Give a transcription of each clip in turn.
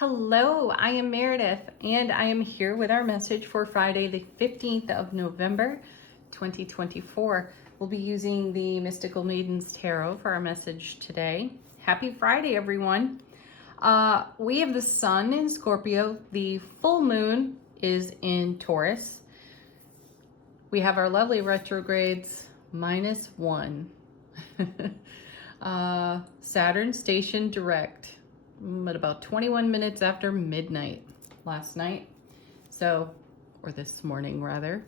Hello, I am Meredith, and I am here with our message for Friday, the 15th of November, 2024. We'll be using the Mystical Maidens Tarot for our message today. Happy Friday, everyone. We have the sun in Scorpio. The full moon is in Taurus. We have our lovely retrogrades, -1. Saturn station direct at about 21 minutes after midnight last night. Or this morning rather.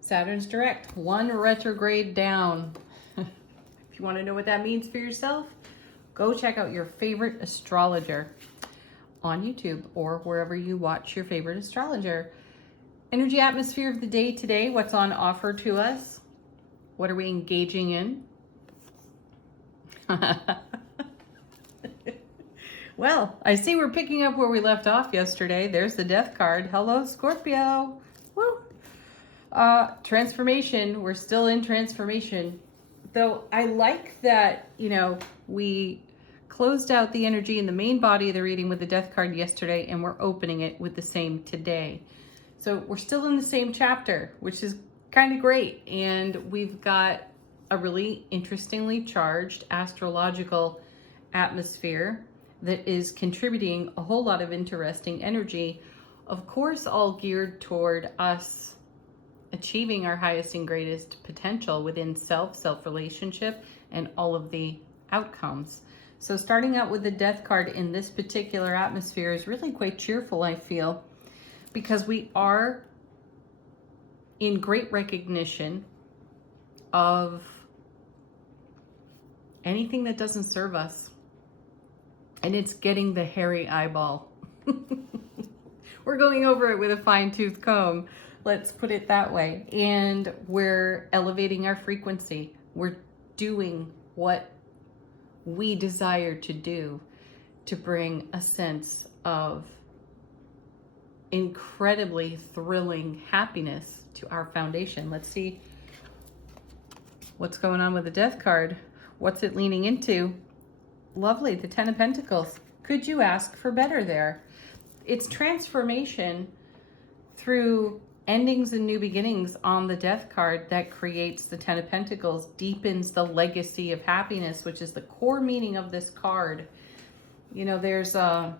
Saturn's direct, 1 retrograde down. If you want to know what that means for yourself, go check out your favorite astrologer on YouTube or wherever you watch your favorite astrologer. Energy atmosphere of the day today, what's on offer to us? What are we engaging in? Well, I see we're picking up where we left off yesterday. There's the death card. Hello, Scorpio. Woo! Transformation. We're still in transformation. Though I like that, we closed out the energy in the main body of the reading with the death card yesterday, and we're opening it with the same today. So we're still in the same chapter, which is kind of great. And we've got a really interestingly charged astrological atmosphere that is contributing a whole lot of interesting energy, of course, all geared toward us achieving our highest and greatest potential within self-relationship, and all of the outcomes. So starting out with the death card in this particular atmosphere is really quite cheerful, I feel, because we are in great recognition of anything that doesn't serve us. And it's getting the hairy eyeball. We're going over it with a fine-tooth comb. Let's put it that way. And we're elevating our frequency. We're doing what we desire to do to bring a sense of incredibly thrilling happiness to our foundation. Let's see what's going on with the death card. What's it leaning into? Lovely, the 10 of Pentacles. Could you ask for better there? It's transformation through endings and new beginnings on the death card that creates the 10 of Pentacles, deepens the legacy of happiness, which is the core meaning of this card. There's a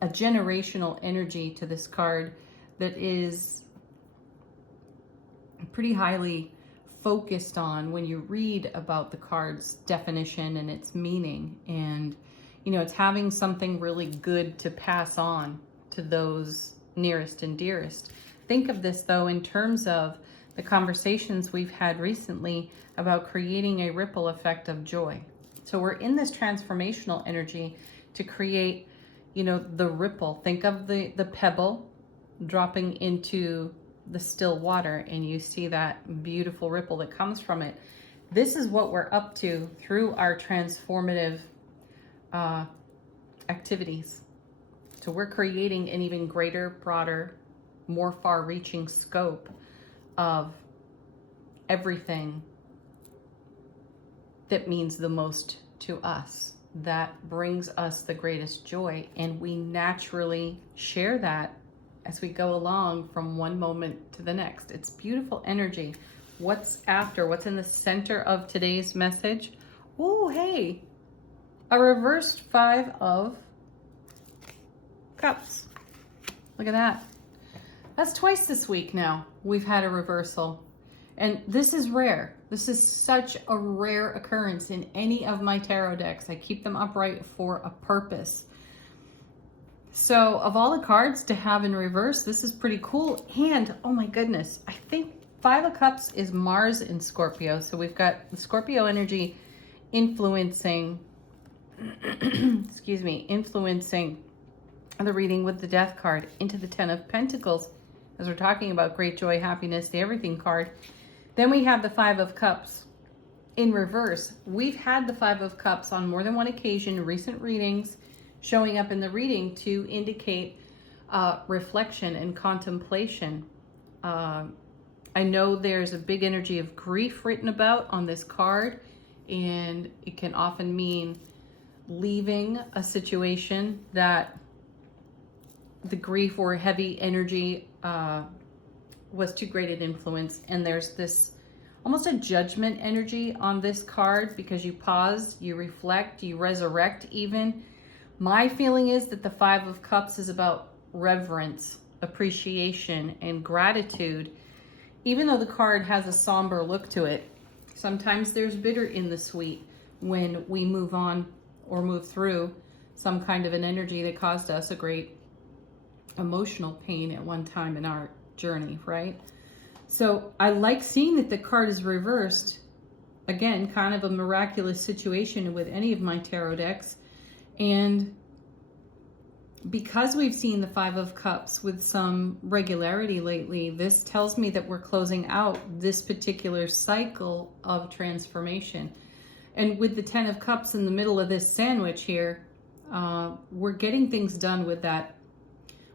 generational energy to this card that is pretty highly focused on when you read about the card's definition and its meaning. And it's having something really good to pass on to those nearest and dearest. Think of this though in terms of the conversations we've had recently about creating a ripple effect of joy. So we're in this transformational energy to create the ripple. Think of the pebble dropping into the still water, and you see that beautiful ripple that comes from it. This is what we're up to through our transformative activities. So we're creating an even greater, broader, more far-reaching scope of everything that means the most to us, that brings us the greatest joy, and we naturally share that as we go along from one moment to the next. It's beautiful energy. What's after? What's in the center of today's message? Oh, hey, a reversed 5 of Cups. Look at that. That's twice this week now we've had a reversal. And this is rare. This is such a rare occurrence in any of my tarot decks. I keep them upright for a purpose. So of all the cards to have in reverse, this is pretty cool. And oh my goodness, I think 5 of Cups is Mars in Scorpio. So we've got the Scorpio energy influencing, influencing the reading with the death card into the 10 of Pentacles, as we're talking about great joy, happiness, the everything card. Then we have the 5 of Cups in reverse. We've had the 5 of Cups on more than one occasion in recent readings, showing up in the reading to indicate reflection and contemplation. I know there's a big energy of grief written about on this card, and it can often mean leaving a situation that the grief or heavy energy was too great an influence. And there's this almost a judgment energy on this card because you paused, you reflect, you resurrect even. My feeling is that the Five of Cups is about reverence, appreciation, and gratitude. Even though the card has a somber look to it, sometimes there's bitter in the sweet when we move on or move through some kind of an energy that caused us a great emotional pain at one time in our journey, right? So I like seeing that the card is reversed. Again, kind of a miraculous situation with any of my tarot decks. And because we've seen the Five of Cups with some regularity lately, this tells me that we're closing out this particular cycle of transformation. And with the Ten of Cups in the middle of this sandwich here, we're getting things done with that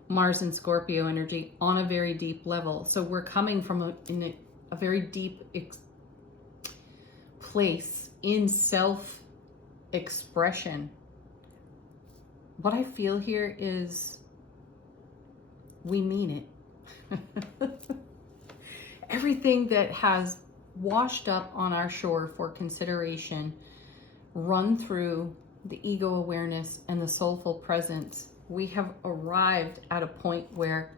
Mars and Scorpio energy on a very deep level. So we're coming from a very deep place in self-expression. What I feel here is we mean it. Everything that has washed up on our shore for consideration, run through the ego awareness and the soulful presence, we have arrived at a point where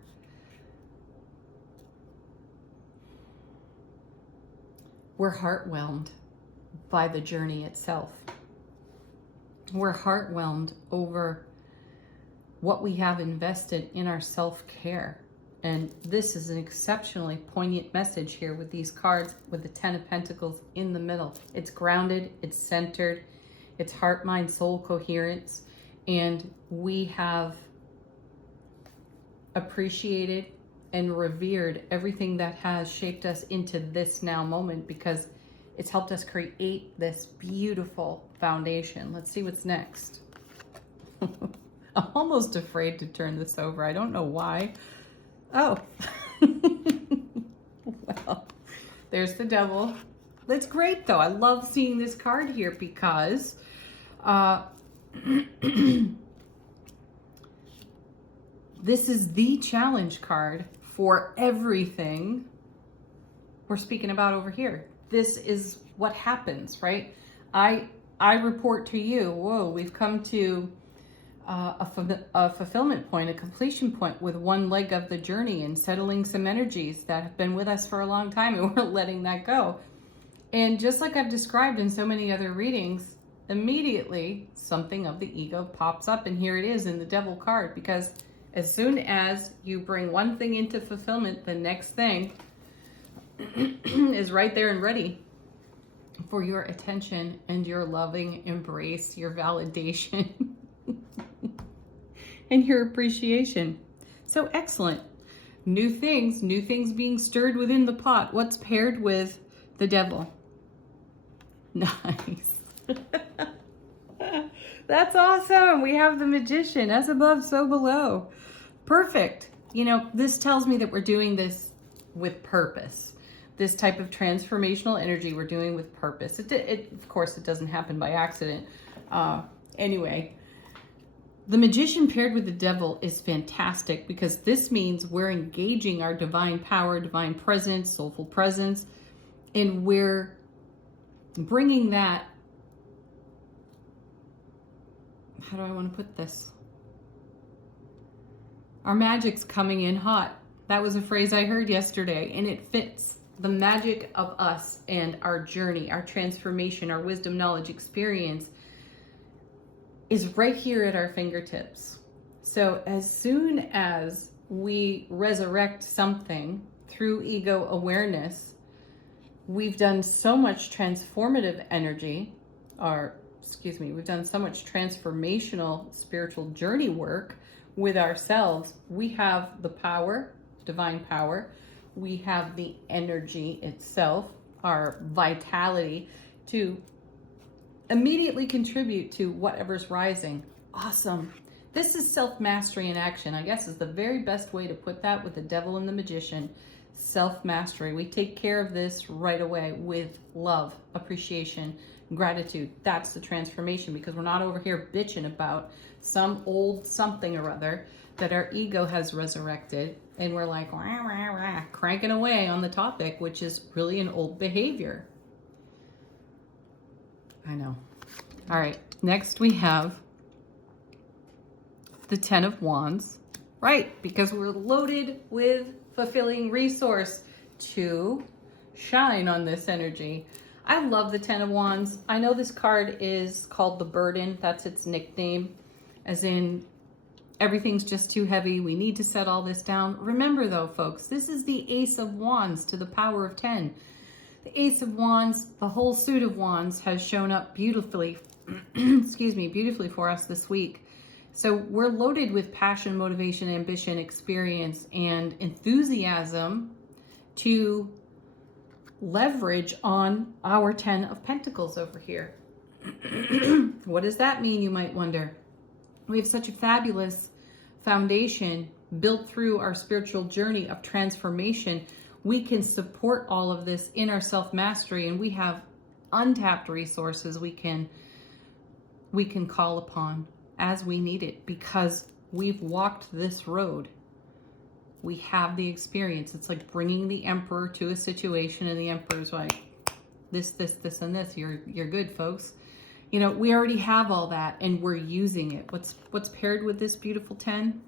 we're heart-whelmed by the journey itself. We're heart-whelmed over what we have invested in our self-care. And this is an exceptionally poignant message here with these cards with the Ten of Pentacles in the middle. It's grounded, it's centered, it's heart, mind, soul coherence. And we have appreciated and revered everything that has shaped us into this now moment because it's helped us create this beautiful foundation. Let's see what's next. I'm almost afraid to turn this over. I don't know why. Oh. Well, there's the Devil. That's great though. I love seeing this card here because this is the challenge card for everything we're speaking about over here. This is what happens, right? I report to you, whoa, we've come to a fulfillment point, a completion point with one leg of the journey and settling some energies that have been with us for a long time and we're letting that go. And just like I've described in so many other readings, immediately something of the ego pops up, and here it is in the Devil card, because as soon as you bring one thing into fulfillment, the next thing is right there and ready for your attention and your loving embrace, your validation, and your appreciation. So excellent. New things being stirred within the pot. What's paired with the Devil? Nice. That's awesome. We have the Magician, as above, so below. Perfect. You know, this tells me that we're doing this with purpose. This type of transformational energy we're doing with purpose. Of course, it doesn't happen by accident. Anyway, the Magician paired with the Devil is fantastic because this means we're engaging our divine power, divine presence, soulful presence, and we're bringing that, how do I want to put this? Our magic's coming in hot. That was a phrase I heard yesterday, and it fits. The magic of us and our journey, our transformation, our wisdom, knowledge, experience is right here at our fingertips. So as soon as we resurrect something through ego awareness, we've done so much transformative energy, we've done so much transformational spiritual journey work with ourselves. We have the power, divine power. We have the energy itself, our vitality to immediately contribute to whatever's rising. Awesome. This is self-mastery in action, I guess is the very best way to put that with the Devil and the Magician. Self-mastery. We take care of this right away with love, appreciation, gratitude. That's the transformation, because we're not over here bitching about some old something or other that our ego has resurrected, and we're like rah, rah, rah, cranking away on the topic, which is really an old behavior. I know. All right, next we have the 10 of Wands, right? Because we're loaded with fulfilling resource to shine on this energy. I love the 10 of Wands. I know this card is called the Burden. That's its nickname, as in everything's just too heavy. We need to set all this down. Remember though, folks, this is the Ace of Wands to the power of 10. The Ace of Wands, the whole suit of wands, has shown up beautifully, excuse me, beautifully for us this week. So we're loaded with passion, motivation, ambition, experience, and enthusiasm to leverage on our 10 of Pentacles over here. What does that mean, you might wonder? We have such a fabulous foundation built through our spiritual journey of transformation. We can support all of this in our self-mastery, and we have untapped resources we can call upon as we need it, because we've walked this road. We have the experience. It's like bringing the emperor to a situation, and the emperor's like, this, and this. You're good, folks. You know, we already have all that, and we're using it. What's paired with this beautiful 10?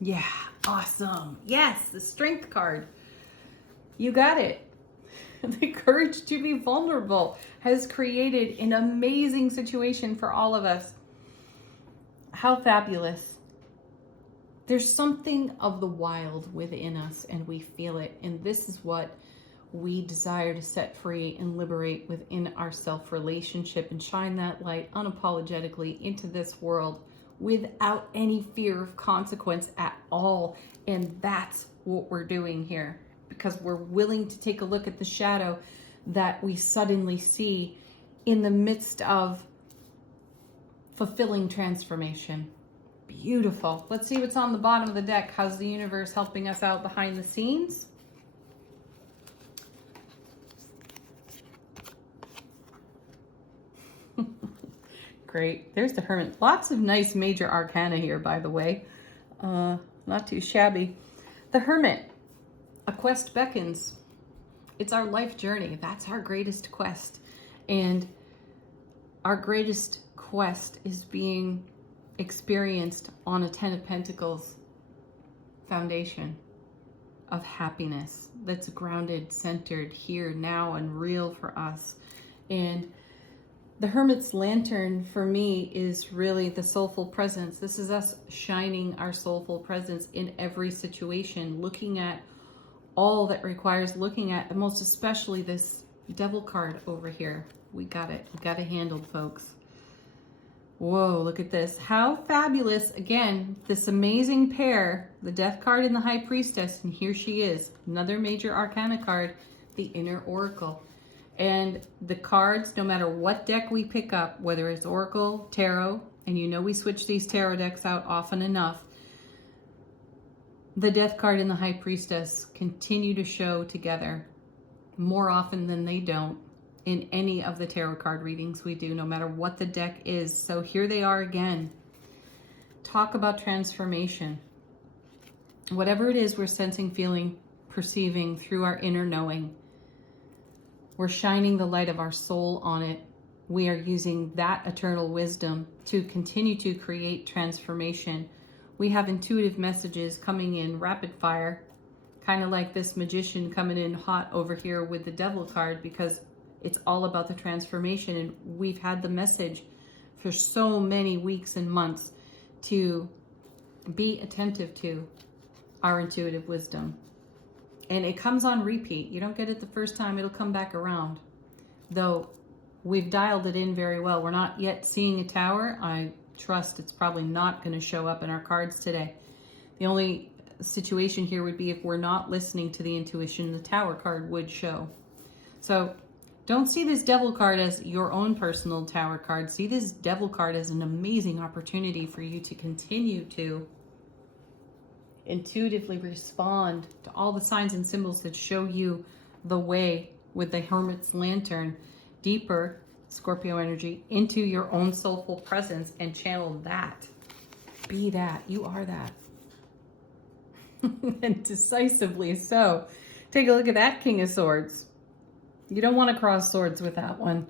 Yeah, awesome. Yes, the Strength card. You got it. The courage to be vulnerable has created an amazing situation for all of us. How fabulous. There's something of the wild within us, and we feel it. And this is what we desire to set free and liberate within our self-relationship, and shine that light unapologetically into this world without any fear of consequence at all. And that's what we're doing here, because we're willing to take a look at the shadow that we suddenly see in the midst of fulfilling transformation. Beautiful. Let's see what's on the bottom of the deck. How's the universe helping us out behind the scenes? Great. There's the Hermit. Lots of nice major arcana here, by the way. Not too shabby. The Hermit. A quest beckons. It's our life journey. That's our greatest quest. And our greatest quest is being experienced on a 10 of Pentacles foundation of happiness that's grounded, centered here, now, and real for us. And the Hermit's lantern for me is really the soulful presence. This is us shining our soulful presence in every situation, looking at all that requires looking at, and most especially this Devil card over here. We got it. We got it handled, folks. Whoa, look at this. How fabulous. Again, this amazing pair, the Death card and the High Priestess, and here she is, another major arcana card, the Inner Oracle. And the cards, no matter what deck we pick up, whether it's Oracle, Tarot, and you know we switch these tarot decks out often enough, the Death card and the High Priestess continue to show together more often than they don't in any of the tarot card readings we do, no matter what the deck is. So here they are again. Talk about transformation. Whatever it is we're sensing, feeling, perceiving through our inner knowing, we're shining the light of our soul on it. We are using that eternal wisdom to continue to create transformation. We have intuitive messages coming in rapid fire, kind of like this magician coming in hot over here with the Devil card, because it's all about the transformation. And we've had the message for so many weeks and months to be attentive to our intuitive wisdom. And it comes on repeat. You don't get it the first time, it'll come back around. Though we've dialed it in very well. We're not yet seeing a tower. I trust it's probably not going to show up in our cards today. The only situation here would be if we're not listening to the intuition, the Tower card would show. So don't see this Devil card as your own personal Tower card. See this Devil card as an amazing opportunity for you to continue to intuitively respond to all the signs and symbols that show you the way with the Hermit's lantern. Deeper, Scorpio energy into your own soulful presence and channel that. Be that. You are that. And decisively so. Take a look at that King of Swords. You don't want to cross swords with that one.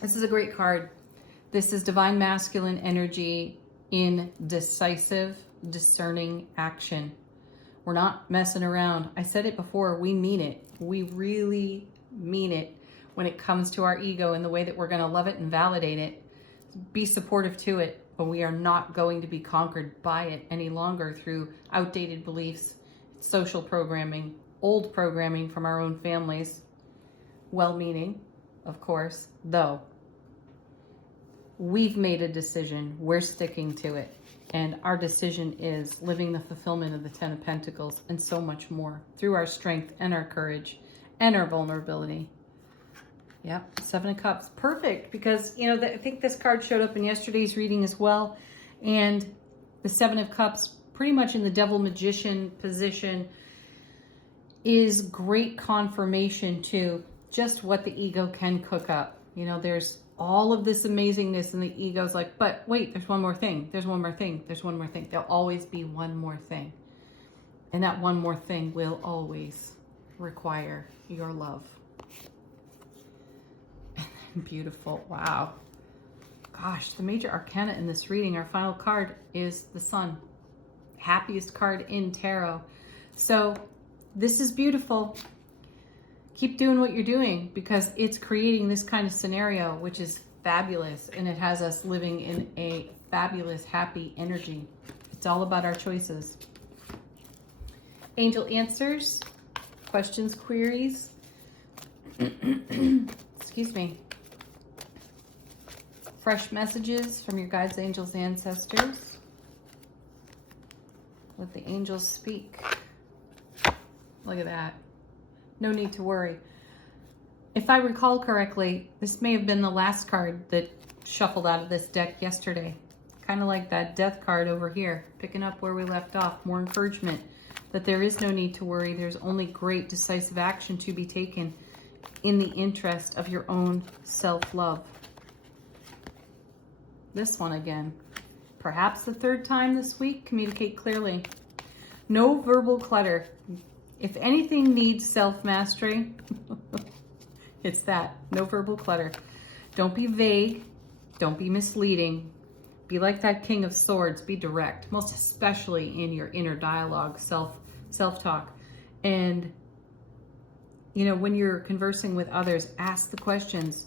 This is a great card. This is divine masculine energy in decisive, discerning action. We're not messing around. I said it before, we mean it. We really mean it when it comes to our ego and the way that we're going to love it and validate it. Be supportive to it, but we are not going to be conquered by it any longer through outdated beliefs, social programming, old programming from our own families. Well-meaning, of course, though. We've made a decision. We're sticking to it. And our decision is living the fulfillment of the Ten of Pentacles and so much more through our strength and our courage and our vulnerability. Yep, Seven of Cups. Perfect, because, you know, I think this card showed up in yesterday's reading as well. And the Seven of Cups, pretty much in the Devil Magician position, is great confirmation to just what the ego can cook up. You know, there's all of this amazingness and the ego's like, but wait, there's one more thing. There's one more thing. There's one more thing. There'll always be one more thing. And that one more thing will always require your love. Beautiful. Wow. Gosh, the major arcana in this reading, our final card, is the Sun. Happiest card in tarot. So this is beautiful. Keep doing what you're doing because it's creating this kind of scenario, which is fabulous. And it has us living in a fabulous, happy energy. It's all about our choices. Angel answers, questions, queries. Excuse me. Fresh messages from your guides, angels, ancestors. Let the angels speak. Look at that. No need to worry. If I recall correctly, this may have been the last card that shuffled out of this deck yesterday. Kind of like that death card over here, picking up where we left off. More encouragement that there is no need to worry. There's only great decisive action to be taken in the interest of your own self-love. This one again. Perhaps the third time this week, communicate clearly. No verbal clutter. If anything needs self-mastery, it's that. No verbal clutter. Don't be vague. Don't be misleading. Be like that King of Swords. Be direct, most especially in your inner dialogue, self-talk. And, you know, when you're conversing with others, ask the questions.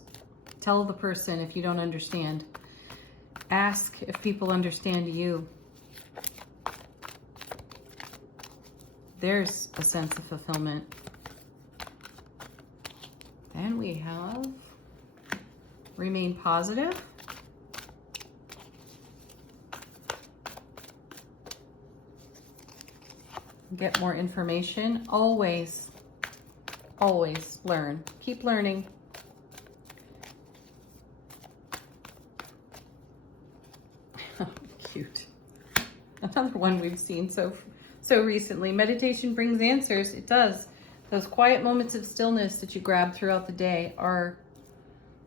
Tell the person if you don't understand. Ask if people understand you. There's a sense of fulfillment. Then we have remain positive. Get more information. Always, always learn. Keep learning. Cute. Another one we've seen so recently. Meditation brings answers. It does. Those quiet moments of stillness that you grab throughout the day are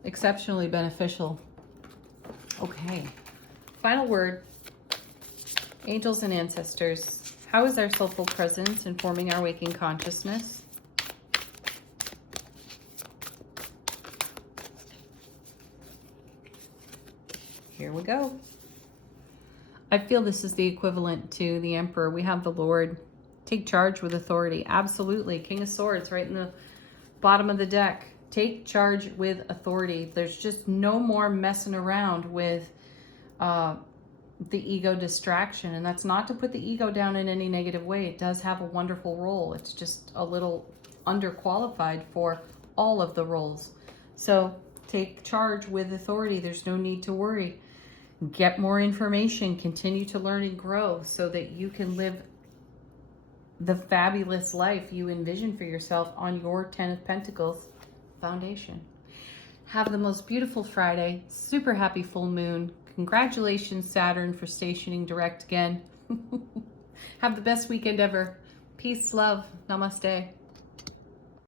exceptionally beneficial. Okay. Final word. Angels and ancestors. How is our soulful presence informing our waking consciousness? Here we go. I feel this is the equivalent to the Emperor. We have the Lord. Take charge with authority. Absolutely. King of Swords right in the bottom of the deck. Take charge with authority. There's just no more messing around with the ego distraction. And that's not to put the ego down in any negative way. It does have a wonderful role. It's just a little underqualified for all of the roles. So take charge with authority. There's no need to worry. Get more information, continue to learn and grow so that you can live the fabulous life you envision for yourself on your Ten of Pentacles foundation. Have the most beautiful Friday. Super happy full moon. Congratulations, Saturn, for stationing direct again. Have the best weekend ever. Peace, love. Namaste.